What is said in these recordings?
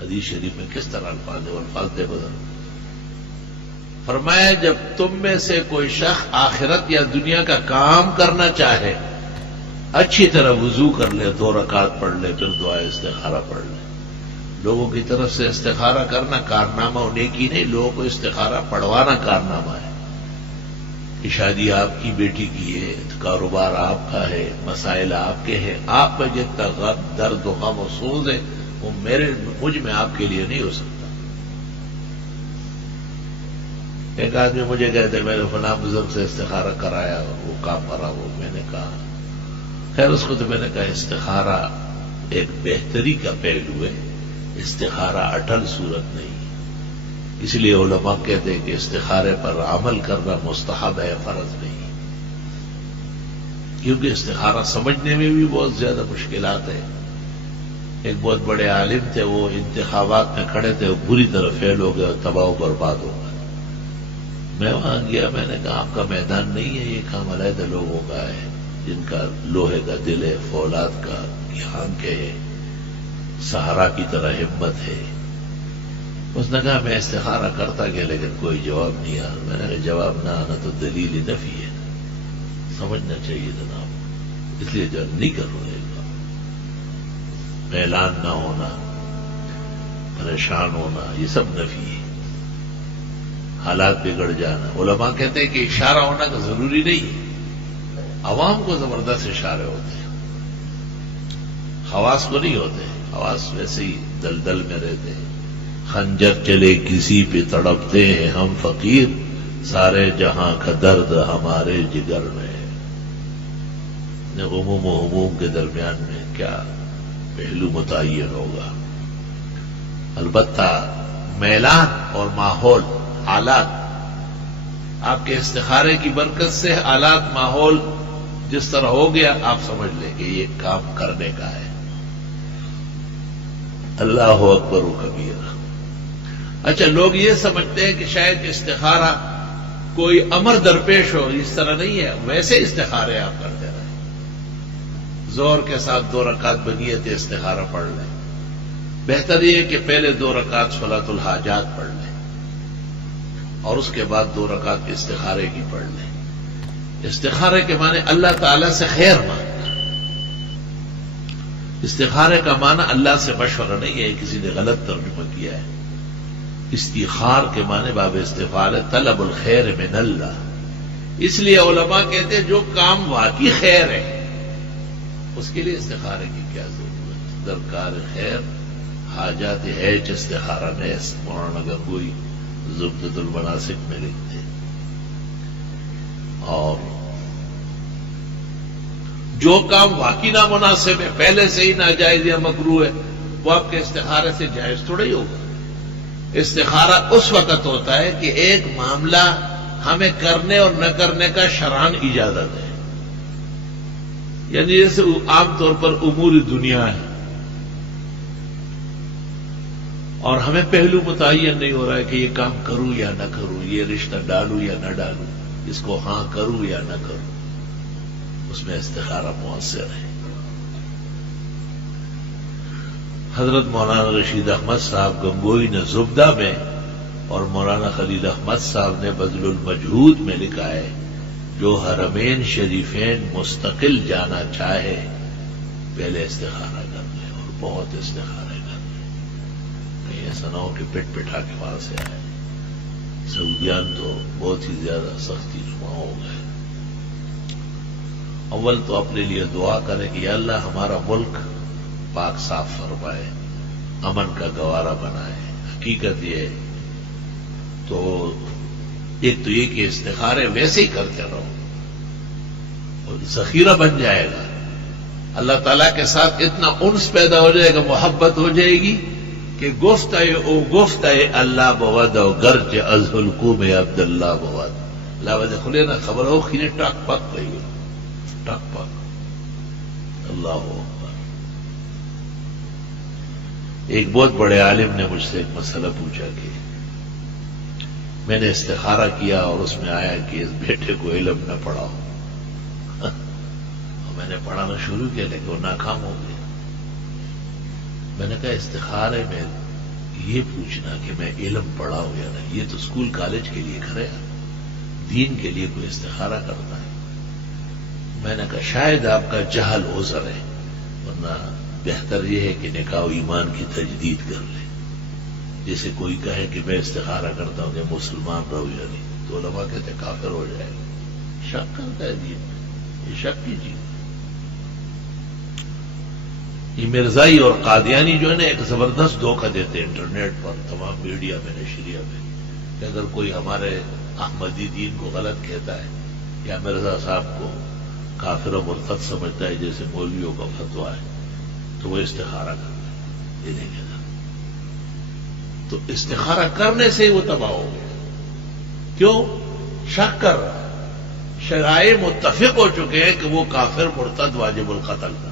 حدیث شریف میں کس طرح الفاظ ہے، الفاظ دے بدل. فرمایا جب تم میں سے کوئی شخص آخرت یا دنیا کا کام کرنا چاہے اچھی طرح وضو کر لے، 2 رکعت پڑھ لے، پھر دعائے استخارہ پڑھ لے. لوگوں کی طرف سے استخارہ کرنا کارنامہ ہونے کی نہیں، لوگوں کو استخارہ پڑھوانا کارنامہ ہے. کہ شادی آپ کی بیٹی کی ہے، کاروبار آپ کا ہے، مسائل آپ کے ہیں، آپ میں جتنا غم درد و غم و سوز ہے وہ مجھ میں آپ کے لیے نہیں ہو سکتا. ایک آدمی مجھے کہتے میں نے فلاں بزرگ سے استخارہ کرایا، وہ کام کرا، وہ میں نے کہا خیر اس کو تو میں نے کہا استخارہ ایک بہتری کا پہلو ہے، استخارہ اٹل صورت نہیں. اس لیے علماء کہتے ہیں کہ استخارے پر عمل کرنا مستحب ہے، فرض نہیں. کیونکہ استخارہ سمجھنے میں بھی بہت زیادہ مشکلات ہیں. ایک بہت بڑے عالم تھے، وہ انتخابات میں کھڑے تھے، وہ بری طرح فیل ہو گئے اور تباہ و برباد ہو گئے. میں وہاں گیا، میں نے کہا آپ کا میدان نہیں ہے، یہ کام علیحدہ لوگوں کا ہے جن کا لوہے کا دل ہے، فولاد کا یہاں کے سہارا کی طرح ہمت ہے. اس نے کہا میں استخارہ کرتا گیا لیکن کوئی جواب نہیں آیا. میں نے کہا جواب نہ آنا تو دلیل نفی ہے، سمجھنا چاہیے جناب. اس لیے جو نہیں کر رہے گا، میلان نہ ہونا، پریشان ہونا، یہ سب نفی ہے. حالات بگڑ جانا، علماء کہتے ہیں کہ اشارہ ہونا کا ضروری نہیں ہے. عوام کو زبردست اشارے ہوتے ہیں، خواص کو نہیں ہوتے. خواص ویسے ہی دلدل میں رہتے ہیں. خنجر چلے کسی پہ تڑپتے ہیں ہم فقیر، سارے جہاں کا درد ہمارے جگر میں ہے. غموم و ہموم کے درمیان میں کیا پہلو متعین ہوگا؟ البتہ میلان اور ماحول، حالات، آپ کے استخارے کی برکت سے حالات، ماحول جس طرح ہو گیا آپ سمجھ لیں کہ یہ کام کرنے کا ہے. اللہ اکبر و کبیرہ. اچھا لوگ یہ سمجھتے ہیں کہ شاید استخارہ کوئی امر درپیش ہو، اس طرح نہیں ہے. ویسے استخارے آپ کرتے رہے، زور کے ساتھ 2 رکعت بنیت استخارہ پڑھ لیں. بہتر یہ ہے کہ پہلے 2 رکعت صلاۃ الحاجات پڑھ لیں اور اس کے بعد 2 رکعت استخارے کی پڑھ لیں. استخارے کے معنی اللہ تعالی سے خیر مانگنا. استخارے کا معنی اللہ سے مشورہ نہیں ہے، کسی نے غلط ترجمہ کیا ہے. استخار کے معنی باب استفعال طلب الخیر من اللہ. اس لیے علماء کہتے ہیں جو کام واقعی خیر ہے اس کے لیے استخارے کی کیا ضرورت. درکار خیر حاجات ہے استخارہ نیست، مولانا گنگوئی زبدۃ المناسک میں لکھتے ہیں. اور جو کام واقعی نامناسب ہے، پہلے سے ہی ناجائز یا مکروہ ہے، وہ آپ کے استخارے سے جائز تھوڑا ہی ہوگا. استخارہ اس وقت ہوتا ہے کہ ایک معاملہ ہمیں کرنے اور نہ کرنے کا شرعاً اجازت ہے. یعنی جیسے عام طور پر امور دنیا ہے اور ہمیں پہلو متعین نہیں ہو رہا ہے کہ یہ کام کروں یا نہ کروں، یہ رشتہ ڈالوں یا نہ ڈالوں، اس کو ہاں کروں یا نہ کروں، اس میں استخارہ مؤثر ہے. حضرت مولانا رشید احمد صاحب گنگوئی نے زبدہ میں اور مولانا خلیل احمد صاحب نے بذل المجہود میں لکھا ہے جو حرمین شریفین مستقل جانا چاہے پہلے استخارہ کر لے اور بہت استخارے کر لے. کہیں ایسا نہ ہو کہ پٹ پٹا کے وہاں سے آئے. سعودیان تو بہت ہی زیادہ سختی نما ہو گئے. اول تو اپنے لیے دعا کریں کہ یا اللہ ہمارا ملک پاک صاف فرمائے، امن کا گوارا بنائے. حقیقت یہ ہے تو ایک تو یہ کہ استخارے ویسے ہی کرتے رہو اور ذخیرہ بن جائے گا. اللہ تعالیٰ کے ساتھ اتنا انس پیدا ہو جائے گا، محبت ہو جائے گی کہ گفت اللہ بود و گرج از حلقوم عبداللہ بود. اللہ وجہ کھلے نا خبر ہو کھینے ٹک پک رہی ہو، ٹک پک. اللہ اکبر. ایک بہت بڑے عالم نے مجھ سے ایک مسئلہ پوچھا کہ میں نے استخارہ کیا اور اس میں آیا کہ اس بیٹے کو علم نہ پڑھاؤ. اور میں نے پڑھانا شروع کیا لیکن وہ ناکام ہو گیا. میں نے کہا استخارے میں یہ پوچھنا کہ میں علم پڑھا ہوں یا نہیں، یہ تو اسکول کالج کے لیے کرے گا، دین کے لیے کوئی استخارہ کرتا ہے؟ میں نے کہا شاید آپ کا جہل عذر ہے، ورنہ بہتر یہ ہے کہ نکاح و ایمان کی تجدید کر لے۔ جیسے کوئی کہے کہ میں استخارہ کرتا ہوں کہ مسلمان رہو یا نہیں، تو علماء کہتے ہیں کافر ہو جائے گا۔ شک کرتا ہے دین میں، یہ شک کیجیے۔ یہ مرزائی اور قادیانی جو ہے نا ایک زبردست دھوکہ دیتے ہیں انٹرنیٹ پر، تمام میڈیا میں، نشریہ میں، کہ اگر کوئی ہمارے احمدی دین کو غلط کہتا ہے یا مرزا صاحب کو کافر و مرتد سمجھتا ہے جیسے مولویوں کا فتویٰ ہے، تو وہ استخارہ کرتا ہے، یہ نہیں کہتا۔ تو استخارہ کرنے سے ہی وہ تباہ ہو گیا۔ کیوں؟ شک کر رہا ہے۔ شرائع متفق ہو چکے ہیں کہ وہ کافر مرتد واجب القتل تھا،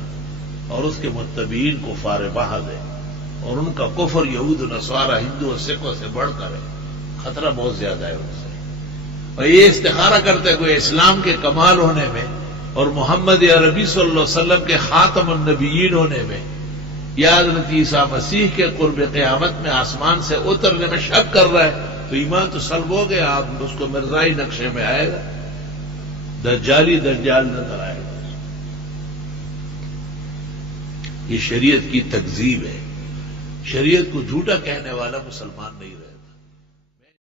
اور اس کے متبعین کفار محض ہے، اور ان کا کفر یہود و نصارہ، ہندو اور سکھوں سے بڑھ کر ہے، خطرہ بہت زیادہ ہے ان سے۔ اور یہ استخارہ کرتے ہوئے اسلام کے کمال ہونے میں اور محمد عربی صلی اللہ علیہ وسلم کے خاتم النبیین ہونے میں یا حضرت عیسیٰ مسیح کے قرب قیامت میں آسمان سے اترنے میں شک کر رہا ہے، تو ایمان تو سلب ہو گیا۔ آپ اس کو مرزائی نقشے میں آئے گا، دجالی دجال نظر آئے گا۔ یہ شریعت کی تکذیب ہے، شریعت کو جھوٹا کہنے والا مسلمان نہیں رہے۔